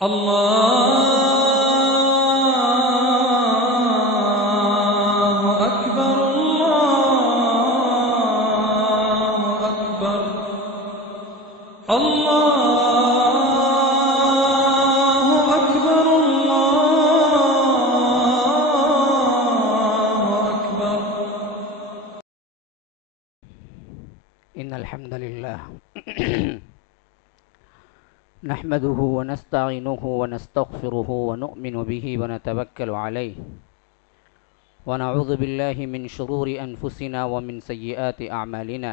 الله أكبر الله أكبر الله أكبر الله أكبر. إن الحمد لله نحمده ونستعينه ونستغفره ونؤمن به ونتوكل عليه ونعوذ بالله من شرور أنفسنا ومن سيئات أعمالنا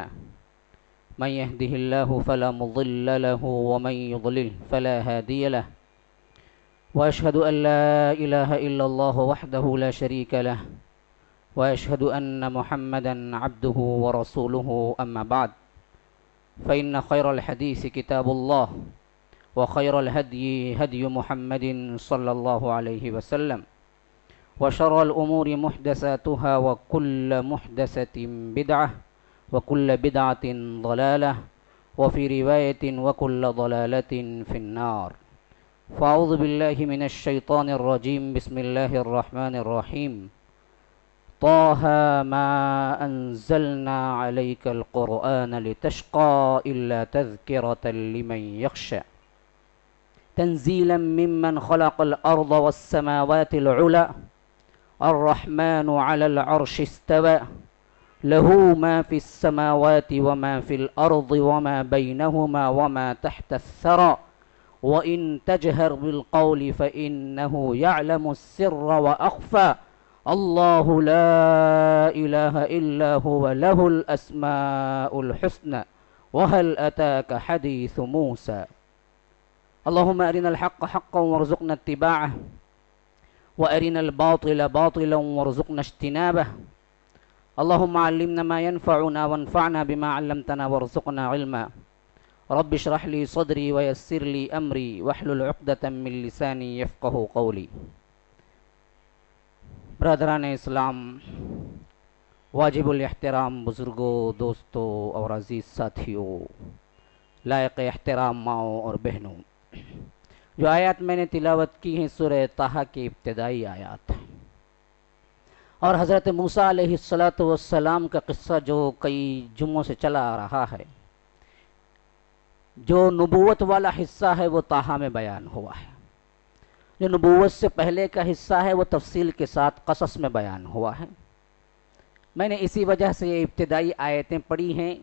من يهده الله فلا مضل له ومن يضلل فلا هادي له وأشهد أن لا إله إلا الله وحده لا شريك له وأشهد أن محمدا عبده ورسوله أما بعد فإن خير الحديث كتاب الله وخير الهدي هدي محمد صلى الله عليه وسلم وشر الأمور محدثاتها وكل محدثة بدعة وكل بدعة ضلالة وفي رواية وكل ضلالة في النار. فأعوذ بالله من الشيطان الرجيم. بسم الله الرحمن الرحيم. طه ما أنزلنا عليك القرآن لتشقى إلا تذكرة لمن يخشى تنزيلا ممن خلق الأرض والسماوات العلى الرحمن على العرش استوى له ما في السماوات وما في الأرض وما بينهما وما تحت الثرى وإن تجهر بالقول فإنه يعلم السر وأخفى الله لا إله إلا هو له الأسماء الحسنى وهل أتاك حديث موسى. اللهم أرنا الحق حقا وارزقنا اتباعه وأرنا الباطل باطلا وارزقنا اجتنابه. اللهم علمنا ما ينفعنا وانفعنا بما علمتنا وارزقنا علما. رب اشرح لي صدري ويسر لي أمري واحلل عقدة من لساني يفقه قولي. برادران اسلام، واجب الاحترام بزرگوں، دوستوں اور عزیز ساتھیوں، لائق احترام ماؤں اور بہنوں، جو آیات میں نے تلاوت کی ہیں سورہ طٰہٰ کی ابتدائی آیات ہیں، اور حضرت موسیٰ علیہ السلام کا قصہ جو کئی جمعوں سے چلا آ رہا ہے، جو نبوت والا حصہ ہے وہ طٰہٰ میں بیان ہوا ہے، جو نبوت سے پہلے کا حصہ ہے وہ تفصیل کے ساتھ قصص میں بیان ہوا ہے۔ میں نے اسی وجہ سے یہ ابتدائی آیتیں پڑھی ہیں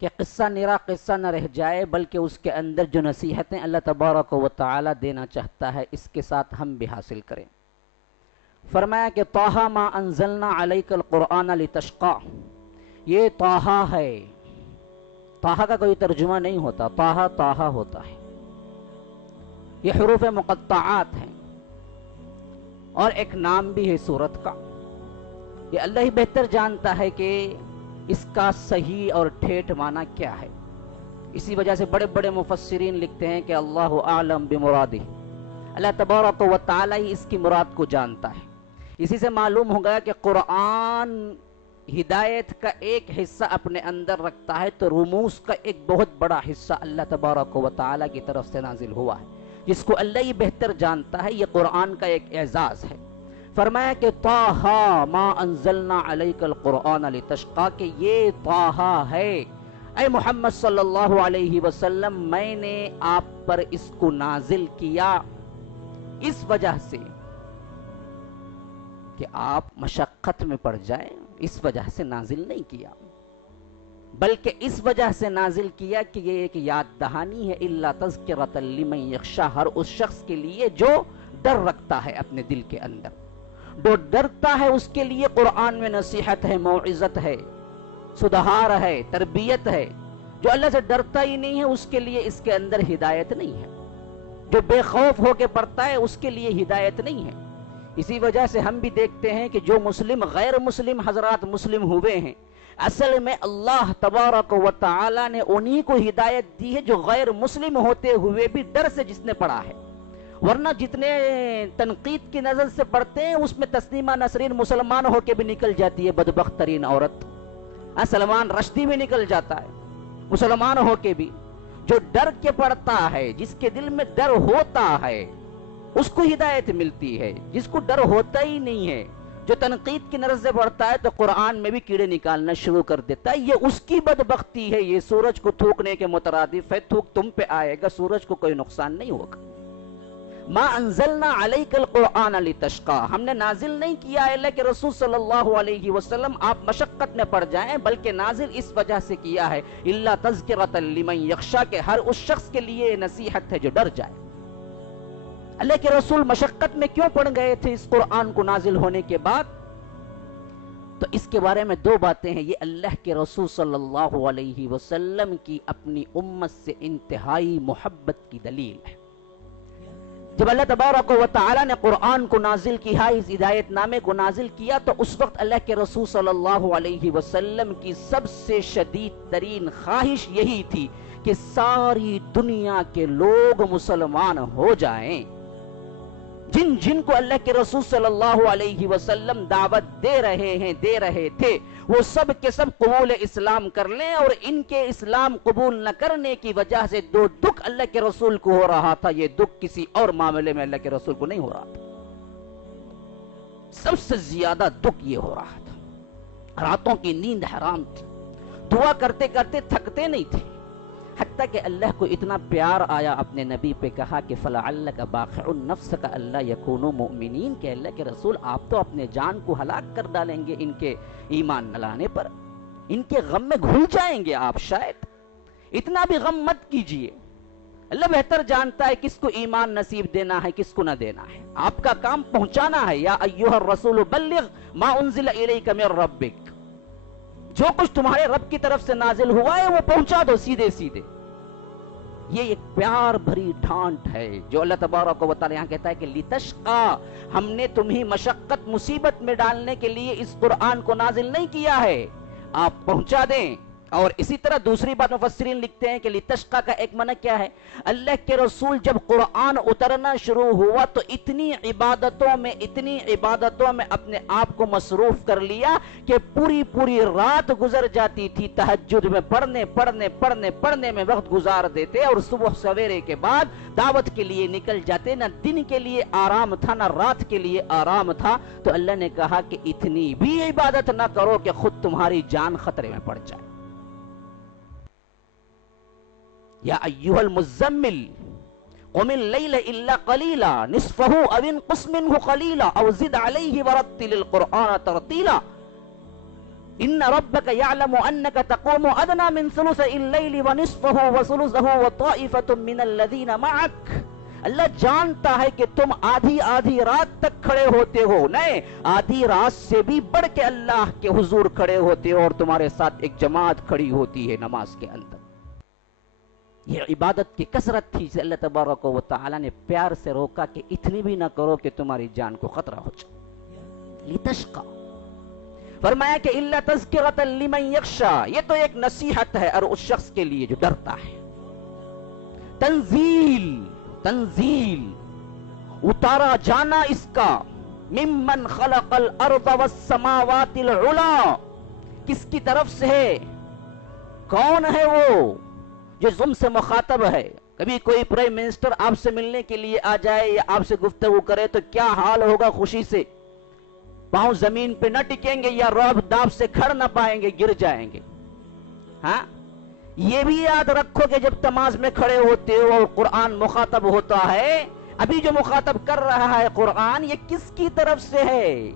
کہ قصہ نرا قصہ نہ رہ جائے، بلکہ اس کے اندر جو نصیحتیں اللہ تبارک و تعالی دینا چاہتا ہے اس کے ساتھ ہم بھی حاصل کریں۔ فرمایا کہ طٰہٰ ما انزلنا علیک القرآن لتشقى، یہ طٰہٰ ہے۔ طٰہٰ کا کوئی ترجمہ نہیں ہوتا، طٰہٰ طٰہٰ ہوتا ہے، یہ حروف مقطعات ہیں اور ایک نام بھی ہے سورت کا۔ یہ اللہ ہی بہتر جانتا ہے کہ اس کا صحیح اور ٹھیٹھ معنی کیا ہے۔ اسی وجہ سے بڑے بڑے مفسرین لکھتے ہیں کہ اللہ اعلم بمرادہ، اللہ تبارک و تعالی ہی اس کی مراد کو جانتا ہے۔ اسی سے معلوم ہو گیا کہ قرآن ہدایت کا ایک حصہ اپنے اندر رکھتا ہے، تو رموز کا ایک بہت بڑا حصہ اللہ تبارک و تعالی کی طرف سے نازل ہوا ہے، جس کو اللہ ہی بہتر جانتا ہے۔ یہ قرآن کا ایک اعزاز ہے۔ فرمایا کہ طٰہٰ ما انزلنا علیک القرآن لتشقى، کہ یہ طٰہٰ ہے، اے محمد صلی اللہ علیہ وسلم میں نے آپ پر اس کو نازل کیا اس وجہ سے کہ آپ مشقت میں پڑ جائیں، اس وجہ سے نازل نہیں کیا، بلکہ اس وجہ سے نازل کیا کہ یہ ایک یاد دہانی ہے، الا تذکرۃ لمن یخشی، ہر اس شخص کے لیے جو ڈر رکھتا ہے اپنے دل کے اندر، جو ڈرتا ہے اس کے لیے قرآن میں نصیحت ہے، موعظت ہے، سدھار ہے، تربیت ہے۔ جو اللہ سے ڈرتا ہی نہیں ہے اس کے لیے اس کے اندر ہدایت نہیں ہے، جو بے خوف ہو کے پڑھتا ہے اس کے لیے ہدایت نہیں ہے۔ اسی وجہ سے ہم بھی دیکھتے ہیں کہ جو مسلم غیر مسلم حضرات مسلم ہوئے ہیں، اصل میں اللہ تبارک و تعالی نے انہی کو ہدایت دی ہے جو غیر مسلم ہوتے ہوئے بھی ڈر سے جس نے پڑھا ہے، ورنہ جتنے تنقید کی نظر سے پڑھتے ہیں اس میں تسلیمہ نسرین مسلمان ہو کے بھی نکل جاتی ہے بدبخت ترین عورت، سلمان رشدی بھی نکل جاتا ہے مسلمان ہو کے بھی۔ جو ڈر کے پڑھتا ہے، جس کے دل میں ڈر ہوتا ہے اس کو ہدایت ملتی ہے، جس کو ڈر ہوتا ہی نہیں ہے، جو تنقید کی نظر سے پڑھتا ہے تو قرآن میں بھی کیڑے نکالنا شروع کر دیتا ہے، یہ اس کی بدبختی ہے، یہ سورج کو تھوکنے کے مترادف ہے، تھوک تم پہ آئے گا، سورج کو کوئی نقصان نہیں ہوگا۔ ما انزلنا علیک القرآن لتشقى، ہم نے نازل نہیں کیا ہے اللہ کے رسول صلی اللہ علیہ وسلم آپ مشقت میں پڑ جائیں، بلکہ نازل اس وجہ سے کیا ہے الا تذکرۃ لمن یخشی، کہ ہر اس شخص کے لیے نصیحت ہے جو ڈر جائے۔ اللہ کے رسول مشقت میں کیوں پڑ گئے تھے اس قرآن کو نازل ہونے کے بعد؟ تو اس کے بارے میں دو باتیں ہیں، یہ اللہ کے رسول صلی اللہ علیہ وسلم کی اپنی امت سے انتہائی محبت کی دلیل ہے۔ جب اللہ تبارک و تعالی نے قرآن کو نازل کیا، اس ہدایت نامے کو نازل کیا، تو اس وقت اللہ کے رسول صلی اللہ علیہ وسلم کی سب سے شدید ترین خواہش یہی تھی کہ ساری دنیا کے لوگ مسلمان ہو جائیں۔ جن جن کو اللہ کے رسول صلی اللہ علیہ وسلم دعوت دے رہے تھے، وہ سب کے سب قبول اسلام کر لیں، اور ان کے اسلام قبول نہ کرنے کی وجہ سے جو دکھ اللہ کے رسول کو ہو رہا تھا، یہ دکھ کسی اور معاملے میں اللہ کے رسول کو نہیں ہو رہا تھا۔ سب سے زیادہ دکھ یہ ہو رہا تھا، راتوں کی نیند حرام تھی، دعا کرتے کرتے تھکتے نہیں تھے، حتیٰ کہ اللہ کو اتنا پیار آیا اپنے نبی پہ، کہا کہ فَلَعَلَّكَ بَاخِعٌ نَفْسَكَ أَلَّا يَكُونُوا مُؤْمِنِينَ، کہ اللہ کے رسول آپ تو اپنے جان کو ہلاک کر ڈالیں گے ان کے ایمان نہ لانے پر، ان کے غم میں گھل جائیں گے آپ، شاید اتنا بھی غم مت کیجئے، اللہ بہتر جانتا ہے کس کو ایمان نصیب دینا ہے کس کو نہ دینا ہے، آپ کا کام پہنچانا ہے۔ یا ایھا الرسول بلغ ما انزل الیک من ربک، جو کچھ تمہارے رب کی طرف سے نازل ہوا ہے وہ پہنچا دو سیدھے سیدھے۔ یہ ایک پیار بھری ڈھانٹ ہے جو اللہ تبارک و تعالی یہاں کہتا ہے کہ لتشقى، ہم نے تمہیں مشقت مصیبت میں ڈالنے کے لیے اس قرآن کو نازل نہیں کیا ہے، آپ پہنچا دیں۔ اور اسی طرح دوسری بات مفسرین لکھتے ہیں کہ لتشقى کا ایک معنی کیا ہے، اللہ کے رسول جب قرآن اترنا شروع ہوا تو اتنی عبادتوں میں اپنے آپ کو مصروف کر لیا کہ پوری رات گزر جاتی تھی، تہجد میں پڑھنے میں وقت گزار دیتے، اور صبح سویرے کے بعد دعوت کے لیے نکل جاتے، نہ دن کے لیے آرام تھا نہ رات کے لیے آرام تھا۔ تو اللہ نے کہا کہ اتنی بھی عبادت نہ کرو کہ خود تمہاری جان خطرے میں پڑ جائے۔ یا ایھا المزمل قم اللیل الا قلیلا نصفہ او انقص منہ قلیلا او زد علیہ ورتل القرآن ترتیلا ان ربک یعلم انک تقوم ادنی من ثلث اللیل ونصفہ وثلثہ وطائفۃ من الذین معک، اللہ جانتا ہے کہ تم آدھی رات تک کھڑے ہوتے ہو، نہیں آدھی رات سے بھی بڑھ کے اللہ کے حضور کھڑے ہوتے ہو، اور تمہارے ساتھ ایک جماعت کھڑی ہوتی ہے نماز کے اندر۔ یہ عبادت کی کثرت تھی جسے اللہ تبارک و تعالی نے پیار سے روکا کہ اتنی بھی نہ کرو کہ تمہاری جان کو خطرہ ہو جائے۔ لتشقى، فرمایا کہ الا تذکرۃ لمن یخشی، یہ تو ایک نصیحت ہے اور اس شخص کے لیے جو ڈرتا ہے۔ تنزیل اتارا جانا اس کا، ممن خلق الارض والسماوات العلی، کس کی طرف سے ہے، کون ہے وہ جو تم سے مخاطب ہے؟ کبھی کوئی پرائم منسٹر آپ سے ملنے کے لیے آ جائے یا آپ سے گفتگو کرے تو کیا حال ہوگا؟ خوشی سے پاؤں زمین پہ نہ ٹکیں گے یا رعب داب سے کھڑ نہ پائیں گے، گر جائیں گے۔ ہاں، یہ بھی یاد رکھو کہ جب نماز میں کھڑے ہوتے ہو اور قرآن مخاطب ہوتا ہے، ابھی جو مخاطب کر رہا ہے قرآن، یہ کس کی طرف سے ہے،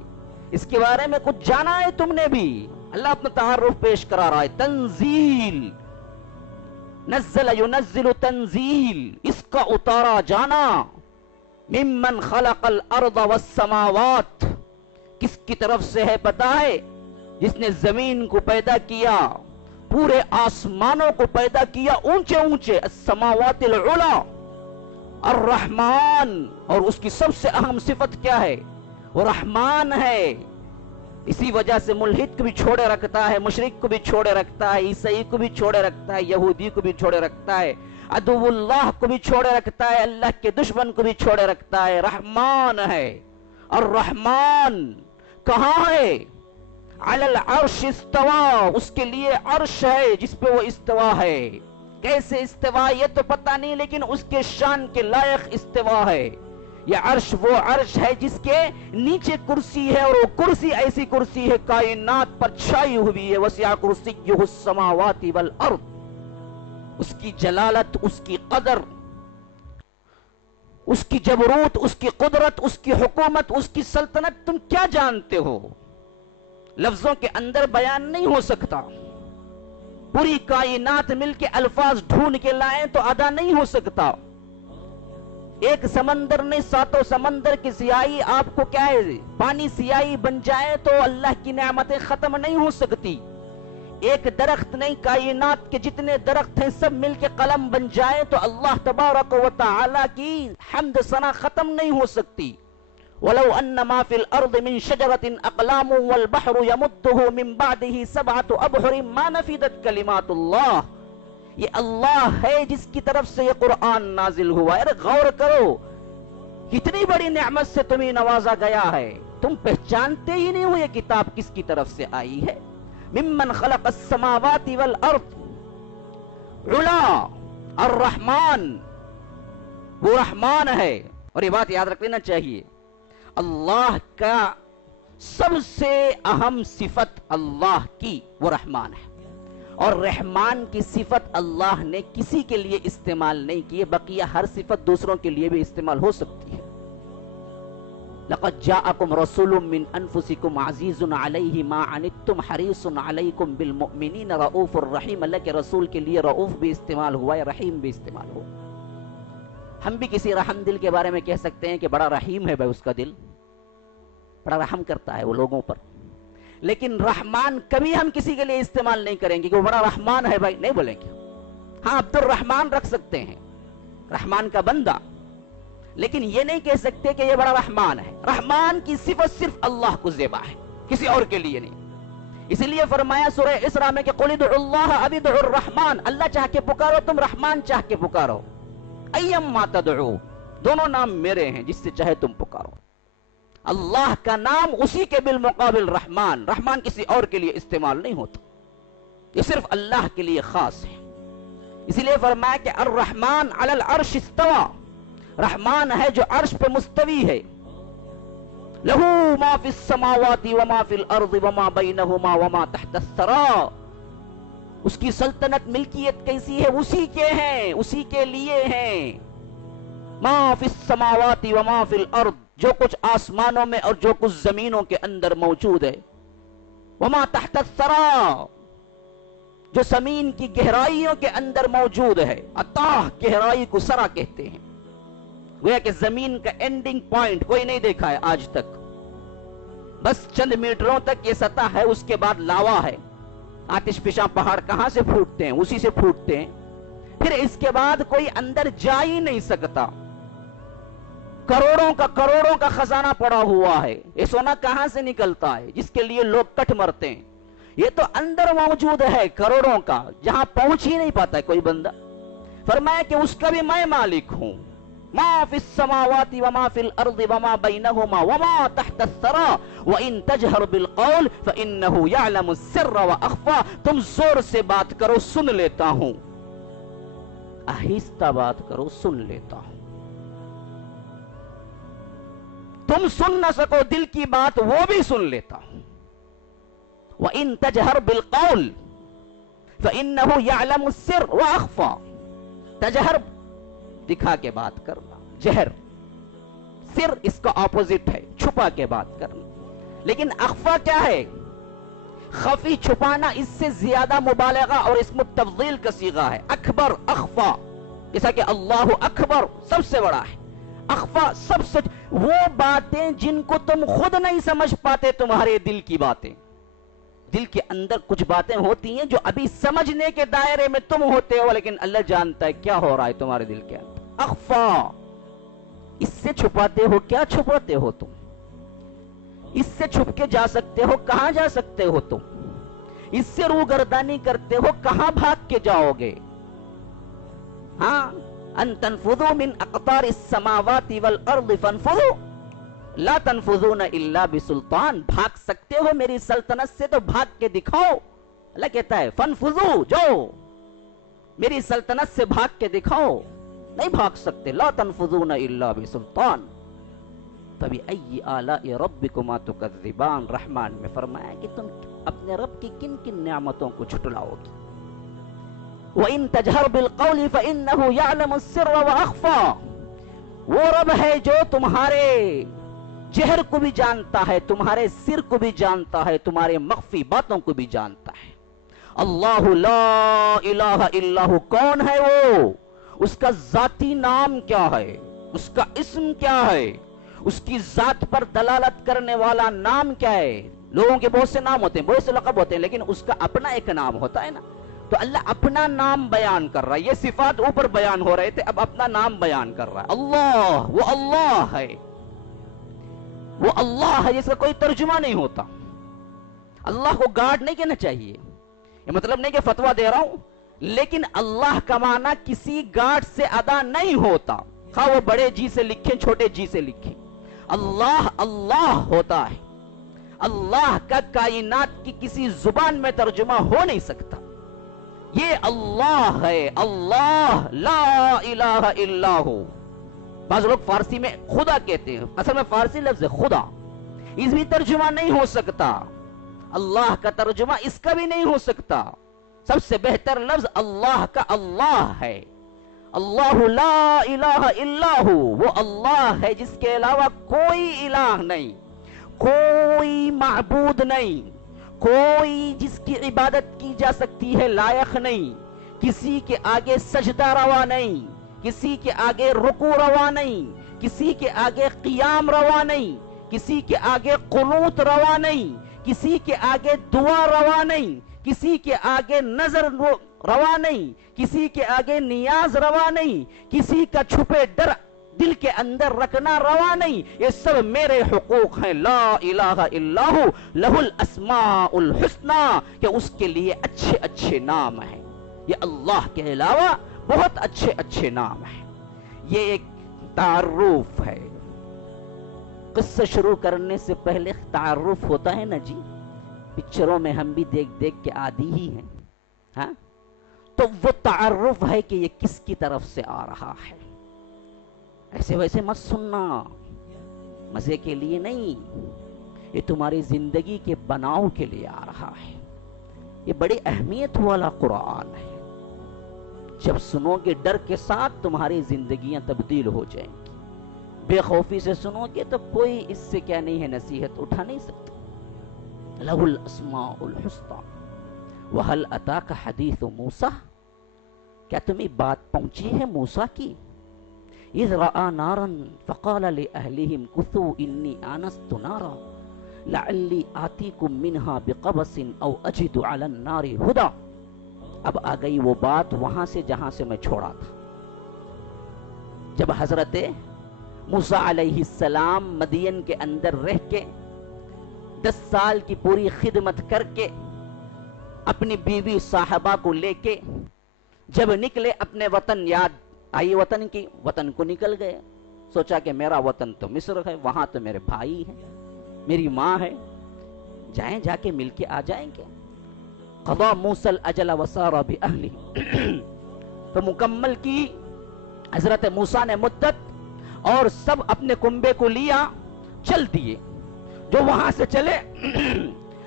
اس کے بارے میں کچھ جانا ہے تم نے بھی؟ اللہ اپنا تعارف پیش کرا رہا ہے، تنزیل، نزل ینزل تنزیل، اس کا اتارا جانا، ممن خلق الارض والسماوات، کس کی طرف سے ہے پتہ ہے؟ جس نے زمین کو پیدا کیا، پورے آسمانوں کو پیدا کیا، اونچے اونچے، السماوات العلی، الرحمن، اور اس کی سب سے اہم صفت کیا ہے؟ وہ رحمان ہے۔ اسی وجہ سے ملحد کو بھی چھوڑے رکھتا ہے، مشرک کو بھی چھوڑے رکھتا ہے، عیسائی کو بھی چھوڑے رکھتا ہے، یہودی کو بھی چھوڑے رکھتا ہے، عدو اللہ کو بھی چھوڑے رکھتا ہے، اللہ کے دشمن کو بھی چھوڑے رکھتا ہے۔ رحمان ہے، الرحمن کہاں ہے؟ علی العرش استوا، اس کے لیے عرش ہے جس پہ وہ استوا ہے۔ کیسے استوا یہ تو پتہ نہیں، لیکن اس کے شان کے لائق استوا ہے۔ یہ عرش وہ عرش ہے جس کے نیچے کرسی ہے، اور وہ کرسی ایسی کرسی ہے کائنات پر چھائی ہوئی ہے۔ وسع کرسیہ السماوات والارض، اس کی جلالت، اس کی قدر، اس کی جبروت، اس کی قدرت، اس کی حکومت، اس کی سلطنت تم کیا جانتے ہو؟ لفظوں کے اندر بیان نہیں ہو سکتا۔ پوری کائنات مل کے الفاظ ڈھونڈ کے لائیں تو ادا نہیں ہو سکتا۔ ایک سمندر نے ساتوں سمندر کی سیاہی آپ کو کیا ہے، پانی سیاہی بن جائے تو اللہ کی نعمتیں ختم نہیں ہو سکتی۔ ایک درخت نہیں، کائنات کے جتنے درخت ہیں سب مل کے قلم بن جائے تو اللہ تبارک و تعالی کی حمد ثنا ختم نہیں ہو سکتی۔ وَلَوْ أَنَّ مَا فِي الْأَرْضِ مِنْ شَجَرَةٍ أَقْلَامٌ وَالْبَحْرُ يَمُدُّهُ مِنْ بَعْدِهِ سَبْعَةُ أَبْحُرٍ مَا نَفِدَتْ كَلِمَاتُ اللَّهِ۔ یہ اللہ ہے جس کی طرف سے یہ قرآن نازل ہوا ہے۔ غور کرو، کتنی بڑی نعمت سے تمہیں نوازا گیا ہے، تم پہچانتے ہی نہیں ہو یہ کتاب کس کی طرف سے آئی ہے۔ ممن خلق السماوات والارض علا الرحمن، وہ رحمان ہے۔ اور یہ بات یاد رکھ لینا چاہیے، اللہ کا سب سے اہم صفت اللہ کی وہ رحمان ہے، اور رحمان کی صفت اللہ نے کسی کے لیے استعمال نہیں کی ہے، بقیہ ہر صفت دوسروں کے لیے بھی استعمال ہو سکتی ہے۔ لقد جاءکم رسول من انفسکم عزیز علیہ ما عنتم حریص علیکم بالمؤمنین رؤوف الرحیم۔ اللہ کے رسول کے لیے رؤوف بھی استعمال ہوا ہے، رحیم بھی استعمال ہوا۔ ہم بھی کسی رحم دل کے بارے میں کہہ سکتے ہیں کہ بڑا رحیم ہے بھائی، اس کا دل بڑا رحم کرتا ہے وہ لوگوں پر، لیکن رحمان کبھی ہم کسی کے لیے استعمال نہیں کریں گے کہ وہ بڑا رحمان ہے بھائی، نہیں بولیں گے۔ ہاں عبد الرحمان رکھ سکتے ہیں، رحمان کا بندہ، لیکن یہ نہیں کہہ سکتے کہ یہ بڑا رحمان ہے۔ رحمان کی صفت صرف اللہ کو زیبا ہے، کسی اور کے لیے نہیں۔ اسی لیے فرمایا سورہ اسراء میں کہ قل ادعوا اللہ او ادعوا الرحمن، اللہ چاہ کے پکارو تم، رحمان چاہ کے پکارو۔ ایما تدعو، دونوں نام میرے ہیں، جس سے چاہے تم پکارو۔ اللہ کا نام اسی کے بالمقابل رحمان، رحمان کسی اور کے لیے استعمال نہیں ہوتا، یہ صرف اللہ کے لیے خاص ہے۔ اسی لیے فرمایا کہ الرحمن علی العرش استوى، رحمان ہے جو عرش پہ مستوی ہے۔ لہو ما فی السماوات وما فی الارض وما بینہما وما تحت الثری، اس کی سلطنت ملکیت کیسی ہے، اسی کے ہیں، اسی کے لیے ہیں۔ ما فی السماوات وما فی الارض، جو کچھ آسمانوں میں اور جو کچھ زمینوں کے اندر موجود ہے۔ وما تحت الثری، جو زمین کی گہرائیوں کے اندر موجود ہے۔ اتاہ گہرائی کو سرا کہتے ہیں، گویا کہ زمین کا اینڈنگ پوائنٹ کوئی نہیں دیکھا ہے آج تک، بس چند میٹروں تک یہ سطح ہے، اس کے بعد لاوا ہے۔ آتش فشاں پہاڑ کہاں سے پھوٹتے ہیں، اسی سے پھوٹتے ہیں، پھر اس کے بعد کوئی اندر جا ہی نہیں سکتا۔ کروڑوں کا خزانہ پڑا ہوا ہے، یہ سونا کہاں سے نکلتا ہے جس کے لیے لوگ کٹ مرتے ہیں؟ یہ تو اندر موجود ہے کروڑوں کا، جہاں پہنچ ہی نہیں پاتا ہے کوئی بندہ۔ فرمایا کہ اس کا بھی میں مالک ہوں۔ ما فی السماوات وما فی الارض وما بینہما وما تحت الثری وان تجہر بالقول فانہ یعلم السر واخفی، تم زور سے بات کرو سن لیتا ہوں، آہستہ بات کرو سن لیتا ہوں۔ تم سن نہ سکو دل کی بات، وہ بھی سن لیتا ہوں۔ وَإِن تَجْهَرْ بِالْقَوْلِ فَإِنَّهُ يَعْلَمُ السِّرَّ وَأَخْفَى، تجہر دکھا کے بات کرنا، جہر، سر اس کا اپوزٹ ہے، چھپا کے بات کرنا۔ لیکن اخفا کیا ہے؟ خفی چھپانا، اس سے زیادہ مبالغہ اور اسم التفضیل کا صیغہ ہے۔ اکبر، اخفا، جیسا کہ اللہ اکبر سب سے بڑا ہے، اخفا سب سے، وہ باتیں جن کو تم خود نہیں سمجھ پاتے، تمہارے دل کی باتیں، دل کے اندر کچھ باتیں ہوتی ہیں جو ابھی سمجھنے کے دائرے میں تم ہوتے ہو، لیکن اللہ جانتا ہے کیا ہو رہا ہے تمہارے دل کے اندر۔ اخفا، اس سے چھپاتے ہو، کیا چھپاتے ہو تم؟ اس سے چھپ کے جا سکتے ہو، کہاں جا سکتے ہو تم؟ اس سے روگردانی کرتے ہو، کہاں بھاگ کے جاؤ گے؟ ہاں، ان تنفذوا من اقطار السماوات والارض فانفذوا لا تنفذون الا بسلطان، بھاگ سکتے ہو میری سلطنت سے تو بھاگ کے دکھاؤ۔ اللہ کہتا ہے فانفذوا، جو میری سلطنت سے بھاگ کے دکھاؤ، نہیں بھاگ سکتے. لا تنفذون الا بسلطان. فبأي آلاء ربكما تكذبان. رحمان میں فرمایا کہ تم اپنے رب کی کن کن نعمتوں کو جھٹلاؤ گی. وَإِن تَجْهَرْ بِالْقَوْلِ فَإِنَّهُ يَعْلَمُ السِّرَّ وَأَخْفَى. وہ رب ہے جو تمہارے جہر کو بھی جانتا ہے، تمہارے سر کو بھی جانتا ہے، تمہارے مخفی باتوں کو بھی جانتا ہے. اللہ لا الہ الا ہو. کون ہے وہ؟ اس کا ذاتی نام کیا ہے؟ اس کا اسم کیا ہے؟ اس کی ذات پر دلالت کرنے والا نام کیا ہے؟ لوگوں کے بہت سے نام ہوتے ہیں، بہت سے لقب ہوتے ہیں، لیکن اس کا اپنا ایک نام ہوتا ہے نا. تو اللہ اپنا نام بیان کر رہا ہے. یہ صفات اوپر بیان ہو رہے تھے، اب اپنا نام بیان کر رہا ہے. اللہ، وہ اللہ ہے، وہ اللہ ہے جس کا کوئی ترجمہ نہیں ہوتا. اللہ کو گاڈ نہیں کہنا چاہیے، یہ مطلب نہیں کہ فتویٰ دے رہا ہوں، لیکن اللہ کا معنی کسی گاڈ سے ادا نہیں ہوتا، خواہ وہ بڑے جی سے لکھیں چھوٹے جی سے لکھیں. اللہ اللہ ہوتا ہے. اللہ کا کائنات کی کسی زبان میں ترجمہ ہو نہیں سکتا. یہ اللہ ہے، اللہ لا الہ الا ہو. بعض لوگ فارسی میں خدا کہتے ہیں، اصل میں فارسی لفظ ہے خدا، اس بھی ترجمہ نہیں ہو سکتا. اللہ کا ترجمہ اس کا بھی نہیں ہو سکتا. سب سے بہتر لفظ اللہ کا اللہ ہے. اللہ لا الہ الا ہو. وہ اللہ ہے جس کے علاوہ کوئی الہ نہیں، کوئی معبود نہیں، کوئی جس کی عبادت کی جا سکتی ہے لائق نہیں. کسی کے آگے سجدہ روا نہیں، کسی کے آگے رکوع روا نہیں، کسی کے آگے قیام روا نہیں، کسی کے آگے قنوت روا نہیں، کسی کے آگے دعا روا نہیں، کسی کے آگے نظر روا نہیں، کسی کے آگے نیاز روا نہیں، کسی کا چھپے ڈر دل کے اندر رکھنا روا نہیں. یہ سب میرے حقوق ہیں. لا الہ الا ہو لہ الاسماء الحسنی، کہ اس کے لیے اچھے اچھے نام ہیں. یہ اللہ کے علاوہ بہت اچھے اچھے نام ہیں. یہ ایک تعارف ہے. قصہ شروع کرنے سے پہلے تعارف ہوتا ہے نا جی. پکچروں میں ہم بھی دیکھ دیکھ کے عادی ہی ہیں، ہاں؟ تو وہ تعارف ہے کہ یہ کس کی طرف سے آ رہا ہے. ایسے ویسے مت سننا، مزے کے لیے نہیں، یہ تمہاری زندگی کے بناؤ کے لیے آ رہا ہے. یہ بڑی اہمیت والا قرآن ہے. جب سنو گے ڈر کے ساتھ تمہاری زندگیاں تبدیل ہو جائیں گی. بے خوفی سے سنو گے تو کوئی اس سے کیا نہیں ہے، نصیحت اٹھا نہیں سکتا. لہ الاسماء الحسنی وہل اتاک حدیث موسیٰ. کیا تمہیں بات پہنچی ہے موسیٰ کی؟ اذ رأى نارا فقال لأهلهم كثوا إني آنست نارا لعلی آتیکم منہا بقبس او اجد علی النار ہدا. اب آ گئی وہ بات وہاں سے جہاں سے میں چھوڑا تھا. جب حضرت موسیٰ علیہ السلام مدین کے اندر رہ کے 10 سال کی پوری خدمت کر کے اپنی بیوی صاحبہ کو لے کے جب نکلے، اپنے وطن یاد آئی وطن کی، وطن کو نکل گئے. سوچا کہ میرا وطن تو مصر ہے، وہاں تو میرے بھائی ہیں، میری ماں ہے، جائیں جا کے مل کے آ جائیں گے. قضا موسیٰ الاجل وسار بأہلہ. تو مکمل کی حضرت موسیٰ نے مدت، اور سب اپنے کنبے کو لیا، چل دیے. جو وہاں سے چلے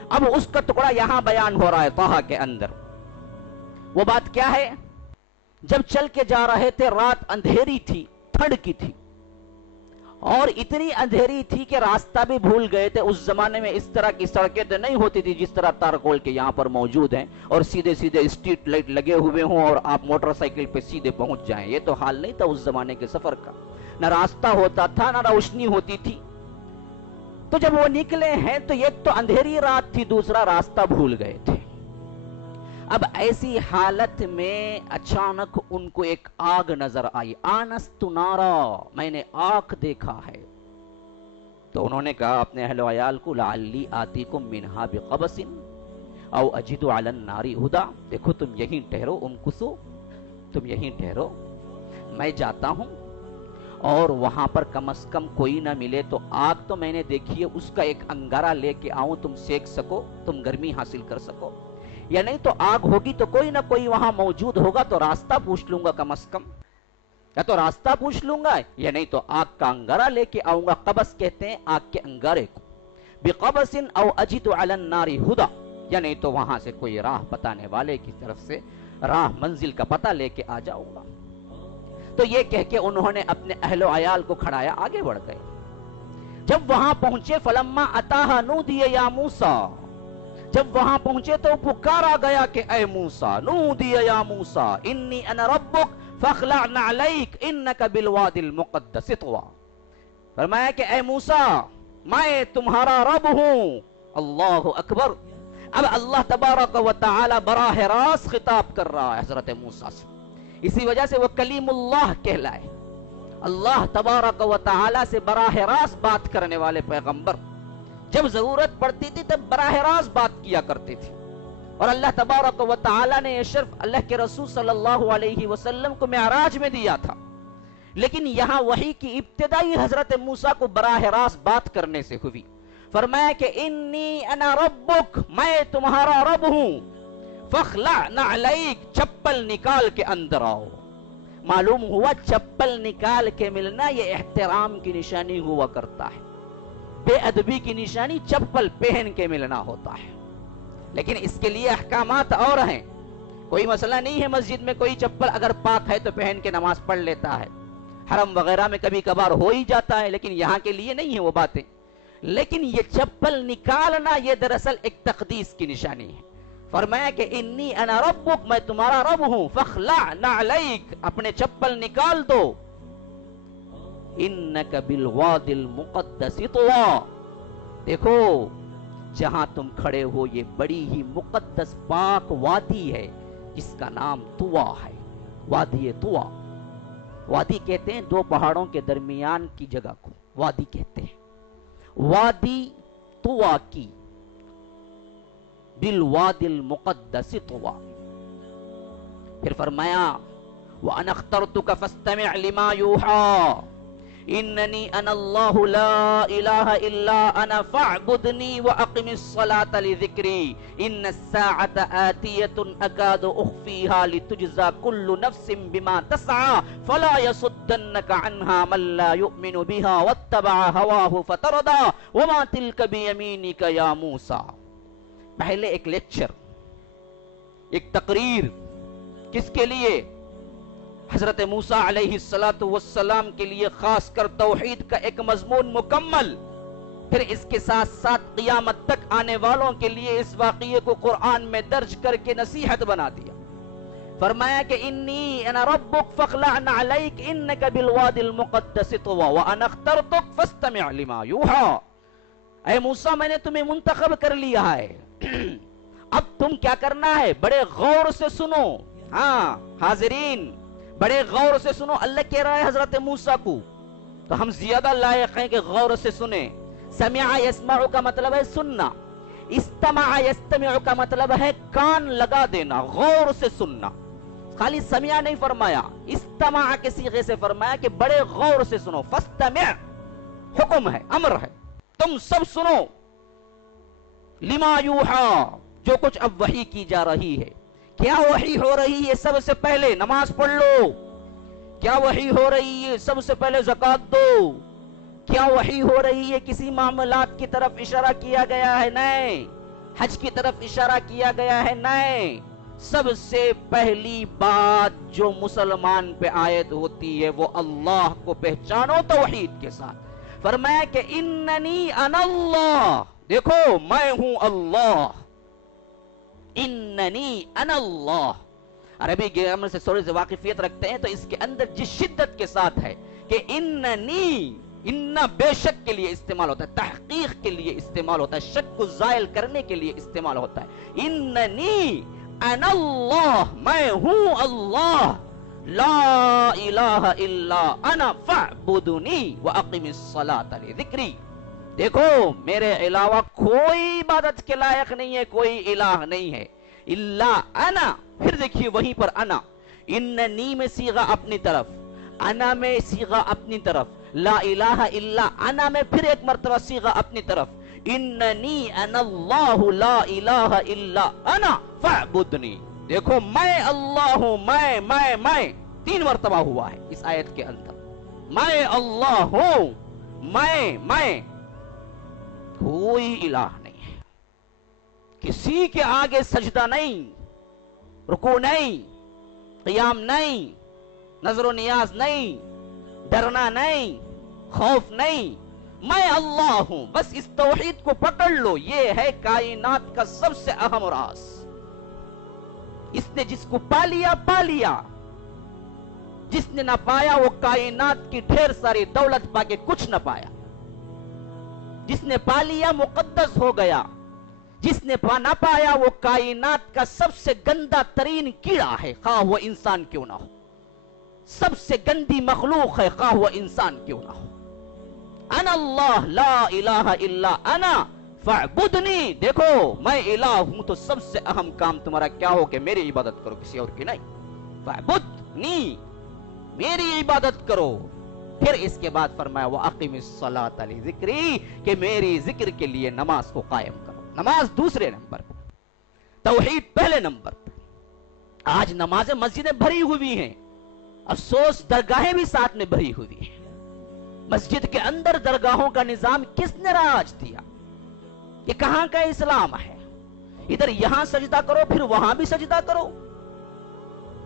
اب اس کا ٹکڑا یہاں بیان ہو رہا ہے طٰہٰ کے اندر. وہ بات کیا ہے؟ جب چل کے جا رہے تھے، رات اندھیری تھی، ٹھنڈ کی تھی، اور اتنی اندھیری تھی کہ راستہ بھی بھول گئے تھے. اس زمانے میں اس طرح کی سڑکیں تو نہیں ہوتی تھی جس طرح تارکول کے یہاں پر موجود ہیں، اور سیدھے سیدھے اسٹریٹ لائٹ لگے ہوئے ہوں اور آپ موٹر سائیکل پہ سیدھے پہنچ جائیں. یہ تو حال نہیں تھا اس زمانے کے سفر کا. نہ راستہ ہوتا تھا، نہ روشنی ہوتی تھی. تو جب وہ نکلے ہیں تو ایک تو اندھیری رات تھی، دوسرا راستہ بھول گئے تھے. اب ایسی حالت میں اچانک ان کو ایک آگ نظر آئی. آنست نارا، میں نے آگ دیکھا ہے. تو انہوں نے کہا اپنے اہل و عیال کو، لعلی آتیکم منہا بقبس او اجد علی النار ہدا. دیکھو تم یہیں ٹھہرو، امکثوا، تم یہیں ٹھہرو، میں جاتا ہوں، اور وہاں پر کم از کم کوئی نہ ملے تو آگ تو میں نے دیکھی ہے، اس کا ایک انگارہ لے کے آؤں، تم سیک سکو، تم گرمی حاصل کر سکو. یا نہیں تو آگ ہوگی تو کوئی نہ کوئی وہاں موجود ہوگا تو راستہ پوچھ لوں گا کم از کم، یا تو راستہ پوچھ لوں گا یا نہیں تو آگ کا انگارہ لے کے آؤں گا۔ قبس کہتے ہیں آگ کے انگارے کو، بقبس او اجد علی النار ہدا، یا نہیں تو وہاں سے کوئی راہ بتانے والے کی طرف سے راہ منزل کا پتہ لے کے آ جاؤں گا۔ تو یہ کہہ کے انہوں نے اپنے اہل و عیال کو کھڑایا، آگے بڑھ گئے۔ جب وہاں پہنچے فلما اتاہا نودی یا موسیٰ، جب وہاں پہنچے تو پکارا گیا کہ اے موسیٰ، نودی یا موسیٰ انی انا ربک فاخلع نعلیک انک بالوادی المقدس طویٰ، فرمایا کہ اے موسیٰ میں تمہارا رب ہوں۔ اللہ اکبر۔ اب اللہ تبارک و تعالی براہ راست خطاب کر رہا ہے حضرت موسیٰ سے، اسی وجہ سے وہ کلیم اللہ کہلائے۔ اللہ تبارک و تعالی سے براہ راست بات کرنے والے پیغمبر جب ضرورت پڑتی تھی تب براہ راست بات کیا کرتے تھے، اور اللہ تبارک و تعالی نے یہ شرف اللہ کے رسول صلی اللہ علیہ وسلم کو معراج میں دیا تھا، لیکن یہاں وحی کی ابتدائی حضرت موسیٰ کو براہ راست بات کرنے سے ہوئی۔ فرمایا کہ انی انا ربک، میں تمہارا رب ہوں، فاخلع نعلیک، چپل نکال کے اندر آؤ۔ معلوم ہوا چپل نکال کے ملنا یہ احترام کی نشانی ہوا کرتا ہے، بے ادبی کی نشانی چپل پہن کے ملنا ہوتا ہے، لیکن اس کے لیے احکامات اور ہیں۔ کوئی مسئلہ نہیں ہے مسجد میں کوئی چپل اگر پاک ہے تو پہن کے نماز پڑھ لیتا ہے، حرم وغیرہ میں کبھی کبھار ہو ہی جاتا ہے، لیکن یہاں کے لیے نہیں ہے وہ باتیں۔ لیکن یہ چپل نکالنا یہ دراصل ایک تقدیس کی نشانی ہے۔ فرمایا کہ انی انا ربک، میں تمہارا رب ہوں، فاخلع نعلیک، اپنے چپل نکال دو، انک بالوادی المقدس طویٰ، دیکھو جہاں تم کھڑے ہو یہ بڑی ہی مقدس پاک وادی ہے جس کا نام طویٰ ہے، وادی طویٰ۔ وادی کہتے ہیں دو پہاڑوں کے درمیان کی جگہ کو وادی کہتے ہیں، وادی طویٰ کی، بالوادی المقدس طویٰ۔ پھر فرمایا وَأَنَا اخْتَرْتُكَ فَاسْتَمِعْ لِمَا يُوحَىٰ اننی انا اللہ لا الہ الا انا فاعبدنی واقم الصلاة لذکری ان الساعة آتیۃ اکاد اخفیها لتجزا کل نفس بما تسعى فلا يصدنک عنها من لا يؤمن بها واتبع هواه فتردى وما تلك بیمینک یا موسیٰ۔ پہلے ایک لیکچر، ایک تقریر، کس کے لیے؟ حضرت موسیٰ علیہ السلام کے لیے، خاص کر توحید کا ایک مضمون مکمل، پھر اس کے ساتھ ساتھ قیامت تک آنے والوں کے لیے اس واقعے کو قرآن میں درج کر کے نصیحت بنا دیا۔ فرمایا کہ انی انا ربک فاخلع نعلیک انک بالوادی المقدس طویٰ وانا اخترتک فاستمع لما یوحیٰ۔ اے موسیٰ میں نے تمہیں منتخب کر لیا ہے، اب تم کیا کرنا ہے؟ بڑے غور سے سنو۔ ہاں حاضرین بڑے غور سے سنو، اللہ کہہ رہا ہے حضرت موسیٰ کو، تو ہم زیادہ لائق ہیں کہ غور سے سنیں۔ سمع یسمع کا مطلب ہے سننا، استمع یستمع کا مطلب ہے کان لگا دینا، غور سے سننا۔ خالی سمع نہیں فرمایا، استمع کے صیغے سے فرمایا کہ بڑے غور سے سنو۔ فاستمع حکم ہے، امر ہے، تم سب سنو۔ لما یوحیٰ، جو کچھ اب وحی کی جا رہی ہے۔ کیا وحی ہو رہی ہے؟ سب سے پہلے نماز پڑھ لو۔ کیا وحی ہو رہی ہے؟ سب سے پہلے زکوٰۃ دو۔ کیا وحی ہو رہی ہے؟ کسی معاملات کی طرف اشارہ کیا گیا ہے؟ نہیں۔ حج کی طرف اشارہ کیا گیا ہے؟ نہیں۔ سب سے پہلی بات جو مسلمان پہ عائد ہوتی ہے وہ اللہ کو پہچانو توحید کے ساتھ۔ فرمایا کہ اننی انا اللہ، دیکھو میں ہوں اللہ، اننی انا اللہ۔ عربی گرامر سے تھوڑی سی واقفیت رکھتے ہیں تو اس کے اندر جس شدت کے ساتھ ہے کہ اننی، اننا بے شک کے لیے استعمال ہوتا ہے، تحقیق کے لیے استعمال ہوتا ہے، شک کو زائل کرنے کے لیے استعمال ہوتا ہے۔ اننی انا اللہ، میں ہوں اللہ، لا الہ الا انا فاعبدنی واقم الصلاة لذکری۔ دیکھو میرے علاوہ کوئی عبادت کے لائق نہیں ہے، کوئی الہ نہیں ہے، الا انا۔ پھر دیکھیے وہیں پر انا، اننی میں صیغہ اپنی طرف، انا میں صیغہ اپنی طرف، لا الہ الا انا میں پھر ایک مرتبہ صیغہ اپنی طرف، اننی انا اللہ لا الہ الا انا فاعبدنی. دیکھو میں اللہ ہوں، میں 3 مرتبہ ہوا ہے اس آیت کے اندر. میں اللہ ہوں، میں کوئی الہ نہیں ہے. کسی کے آگے سجدہ نہیں، رکوع نہیں، قیام نہیں، نظر و نیاز نہیں، ڈرنا نہیں، خوف نہیں. میں اللہ ہوں. بس اس توحید کو پکڑ لو، یہ ہے کائنات کا سب سے اہم راز. اس نے جس کو پا لیا، جس نے نہ پایا وہ کائنات کی ڈھیر ساری دولت پا کے کچھ نہ پایا. جس نے پا لیا مقدس ہو گیا، جس نے نہ پایا وہ کائنات کا سب سے گندا ترین کیڑا ہے، خواہ وہ انسان کیوں نہ ہو. سب سے گندی مخلوق ہے، خواہ وہ انسان کیوں نہ ہو. انا اللہ لا الہ الا انا فاعبدنی. دیکھو میں الہ ہوں تو سب سے اہم کام تمہارا کیا ہو کہ میری عبادت کرو، کسی اور کی نہیں. فاعبدنی، میری عبادت کرو. پھر اس کے بعد فرمایا وَأَقِمِ الصَّلَاةَ لِذِكْرِي، کہ میری ذکر کے لیے نماز کو قائم کرو. نماز دوسرے نمبر پر، توحید پہلے نمبر پر. آج نمازیں مسجدیں بھری ہوئی ہیں، افسوس درگاہیں بھی ساتھ میں بھری ہوئی ہیں. مسجد کے اندر درگاہوں کا نظام کس نے راج دیا؟ یہ کہاں کا اسلام ہے؟ ادھر یہاں سجدہ کرو پھر وہاں بھی سجدہ کرو.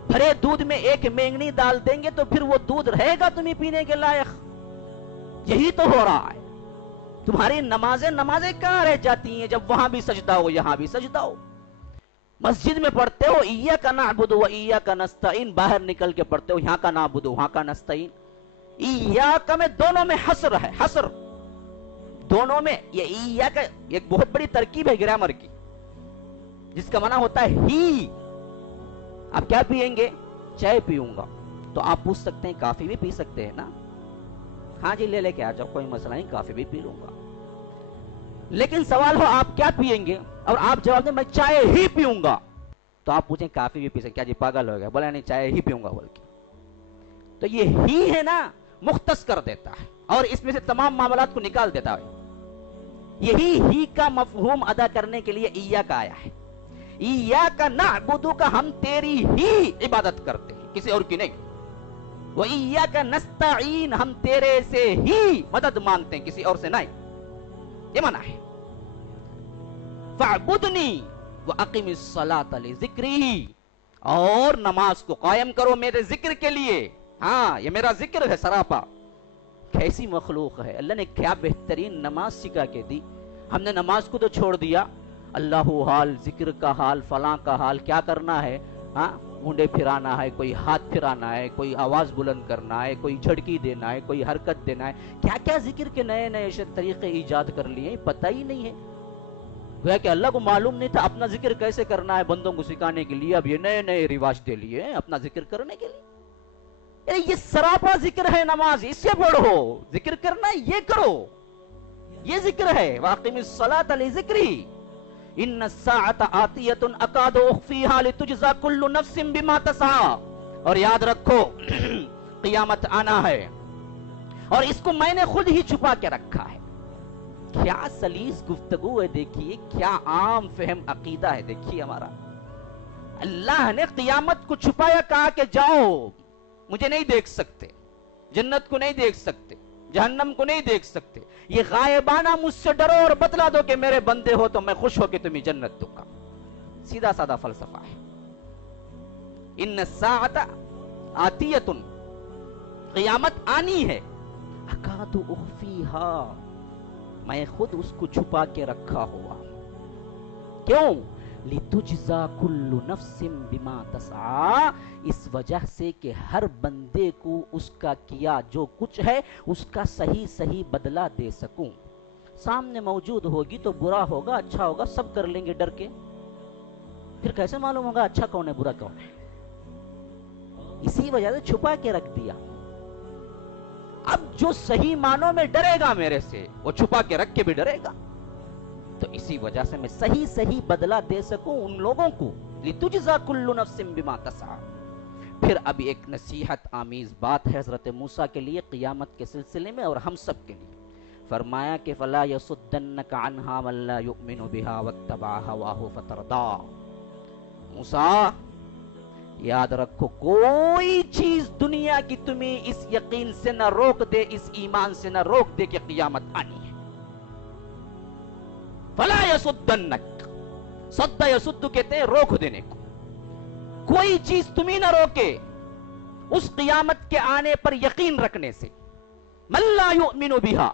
بھرے دودھ میں ایک مینگنی ڈال دیں گے تو پھر وہ دودھ رہے گا تمہیں پینے کے لائق؟ یہی تو ہو رہا ہے. تمہاری نمازیں کہاں رہ جاتی ہیں جب وہاں بھی سجدہ ہو یہاں بھی سجدہ ہو؟ مسجد میں پڑھتے ہو ایاک نعبد و ایاک نستعین، باہر نکل کے پڑھتے ہو یہاں کا نعبد وہاں کا نستعین. ایاک میں دونوں میں حصر ہے، حصر دونوں میں. یہ ایاک ایک بہت بڑی ترکیب ہے گرامر کی، جس کا معنی ہوتا ہے ہی. آپ کیا پیئیں گے؟ چائے پیوں گا. تو آپ پوچھ سکتے ہیں کافی بھی پی سکتے ہیں نا؟ ہاں جی لے کے آ جاؤ، کوئی مسئلہ نہیں، کافی بھی پی لوں گا. لیکن سوال ہو آپ کیا پیئیں گے اور آپ جواب دیں میں چائے ہی پیوں گا. تو آپ پوچھیں کافی بھی پی سکتے، کیا جی پاگل ہو گیا؟ بولا نہیں چائے ہی پیوں گا بول کے. تو یہ ہی ہے نا، مختص کر دیتا ہے اور اس میں سے تمام معاملات کو نکال دیتا ہے. یہی ہی کا مفہوم ادا کرنے کے لیے ایاک آیا ہے. ایاک نعبد کا ہم تیری ہی عبادت کرتے ہیں، کسی اور کی نہیں. وَإِيَّاكَ نَسْتَعِينَ، ہم تیرے سے ہی مدد مانگتے ہیں، کسی اور سے نہیں. یہ معنی ہے. فَاعْبُدْنِي وَأَقِمِ الصَّلَاةَ لِذِكْرِي، اور نماز کو قائم کرو میرے ذکر کے لیے. ہاں یہ میرا ذکر ہے سراپا. کیسی مخلوق ہے، اللہ نے کیا بہترین نماز سکھا کے دی. ہم نے نماز کو تو چھوڑ دیا، اللہ حال، ذکر کا حال، فلاں کا حال کیا کرنا ہے. ہاں مونڈے پھرانا ہے، کوئی ہاتھ پھرانا ہے، کوئی آواز بلند کرنا ہے، کوئی جھڑکی دینا ہے، کوئی حرکت دینا ہے. کیا کیا ذکر کے نئے طریقے ایجاد کر لیے، پتہ ہی نہیں ہے. گویا کہ اللہ کو معلوم نہیں تھا اپنا ذکر کیسے کرنا ہے بندوں کو سکھانے کے لیے. اب یہ نئے رواج دے لیے اپنا ذکر کرنے کے لیے. یہ سراپا ذکر ہے نماز، اس سے پڑھو. ذکر کرنا یہ کرو، یہ ذکر ہے. وَأَقِمِ الصَّلَاةَ لِذِكْرِي ان الساعة آتیۃ اکاد اخفیہا لتجزا کل نفس بما تسعی. اور یاد رکھو قیامت آنا ہے اور اس کو میں نے خود ہی چھپا کے رکھا ہے. کیا سلیس گفتگو ہے، دیکھیے کیا عام فہم عقیدہ ہے. دیکھیے ہمارا اللہ نے قیامت کو چھپایا، کہا کہ جاؤ مجھے نہیں دیکھ سکتے، جنت کو نہیں دیکھ سکتے، جہنم کو نہیں دیکھ سکتے. یہ غائبانہ مجھ سے ڈرو اور بتلا دو کہ میرے بندے ہو تو میں خوش ہو کے تمہیں جنت دوں گا. سیدھا سادہ فلسفہ ہے. ان الساعۃ آتیۃ، قیامت آنی ہے. اکاد اخفیہا، میں خود اس کو چھپا کے رکھا ہوا. کیوں؟ لِتُجْزَا كُلُّ نَفْسٍ بِمَا تَسْعَى، اس وجہ سے کہ ہر بندے کو اس کا کیا جو کچھ ہے اس کا صحیح بدلہ دے سکوں. سامنے موجود ہوگی تو برا ہوگا اچھا ہوگا سب کر لیں گے ڈر کے، پھر کیسے معلوم ہوگا اچھا کون ہے برا کون ہے؟ اسی وجہ سے چھپا کے رکھ دیا. اب جو صحیح معنوں میں ڈرے گا میرے سے وہ چھپا کے رکھ کے بھی ڈرے گا. تو اسی وجہ سے میں صحیح بدلہ دے سکوں ان لوگوں کو. لِتُجْزَا كُلُّ نَفْسٍ بِمَا تَسْعَى. پھر ابھی ایک نصیحت آمیز بات ہے حضرت موسیٰ کے لیے قیامت کے سلسلے میں اور ہم سب کے لیے. فرمایا کہ فلا یصدنک عنہا من لا یؤمن بہا واتبع ہواہ فتردی. موسیٰ یاد رکھو کوئی چیز دنیا کی تمہیں اس یقین سے نہ روک دے، اس ایمان سے نہ روک دے کہ قیامت آنی ہے. فلا یصدنک، صد یصد کہتے ہیں روک دینے کو. کوئی چیز تمہیں نہ روکے اس قیامت کے آنے پر یقین رکھنے سے. من لا یؤمن بہا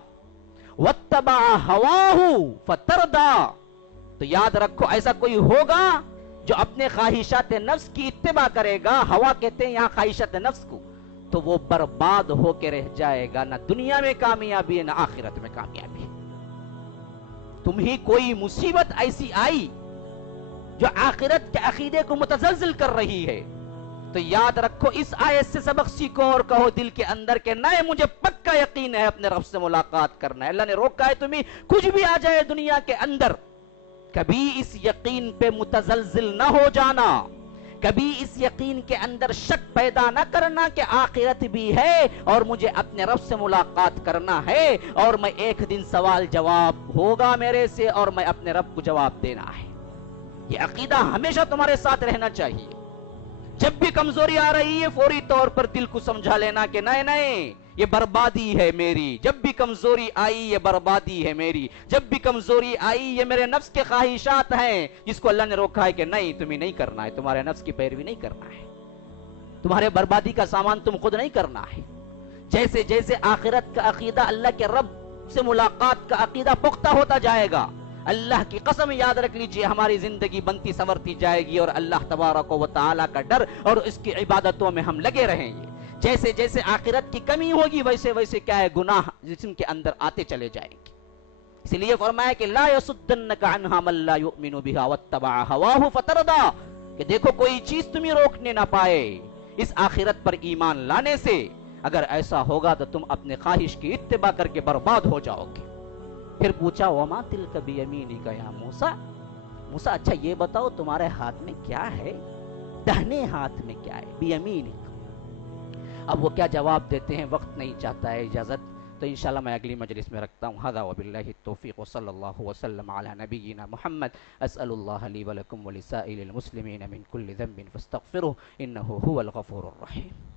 واتبع ہواہ فتردی. تو یاد رکھو ایسا کوئی ہوگا جو اپنے خواہشات نفس کی اتباع کرے گا، ہوا کہتے ہیں یہاں خواہشات نفس کو، تو وہ برباد ہو کے رہ جائے گا. نہ دنیا میں کامیابی ہے نہ آخرت میں کامیابی ہے. تمہیں کوئی مصیبت ایسی آئی جو آخرت کے عقیدے کو متزلزل کر رہی ہے تو یاد رکھو اس آیت سے سبق سیکھو اور کہو دل کے اندر کہ نہ مجھے پکا یقین ہے اپنے رب سے ملاقات کرنا ہے. اللہ نے روکا ہے تمہیں کچھ بھی آ جائے دنیا کے اندر، کبھی اس یقین پہ متزلزل نہ ہو جانا، کبھی اس یقین کے اندر شک پیدا نہ کرنا کہ آخرت بھی ہے اور مجھے اپنے رب سے ملاقات کرنا ہے اور میں ایک دن سوال جواب ہوگا میرے سے اور میں اپنے رب کو جواب دینا ہے. یہ عقیدہ ہمیشہ تمہارے ساتھ رہنا چاہیے. جب بھی کمزوری آ رہی ہے فوری طور پر دل کو سمجھا لینا کہ نہیں یہ بربادی ہے میری. جب بھی کمزوری آئی یہ بربادی ہے میری. جب بھی کمزوری آئی یہ میرے نفس کے خواہشات ہیں جس کو اللہ نے روکا ہے کہ نہیں تمہیں نہیں کرنا ہے، تمہارے نفس کی پیروی نہیں کرنا ہے، تمہارے بربادی کا سامان تم خود نہیں کرنا ہے. جیسے جیسے آخرت کا عقیدہ، اللہ کے رب سے ملاقات کا عقیدہ پختہ ہوتا جائے گا، اللہ کی قسم یاد رکھ لیجئے ہماری زندگی بنتی سنورتی جائے گی اور اللہ تبارک و تعالی کا ڈر اور اس کی عبادتوں میں ہم لگے رہیں گے. جیسے جیسے آخرت کی کمی ہوگی ویسے ویسے کیا ہے گناہ جسم کے اندر آتے چلے جائیں گے. اس لیے فرمایا کہ لا یصدنک عنہا من لا یؤمن بہا واتبع ہواہ فتردی، کہ دیکھو کوئی چیز تمہیں روکنے نہ پائے اس آخرت پر ایمان لانے سے. اگر ایسا ہوگا تو تم اپنے خواہش کی اتباع کر کے برباد ہو جاؤ گے. پھر پوچھا وما تلک بیمینک یا موسیٰ. موسیٰ اچھا یہ بتاؤ تمہارے ہاتھ میں کیا ہے، دہنے ہاتھ میں کیا ہے، بیمینک. اب وہ کیا جواب دیتے ہیں، وقت نہیں چاہتا ہے اجازت، تو انشاءاللہ میں اگلی مجلس میں رکھتا ہوں. ھذا وباللہ التوفیق وصلی اللہ وسلم علی نبینا محمد. اسأل اللہ لی ولکم ولسائر المسلمین من کل ذنب فاستغفروہ انہ هو الغفور الرحیم.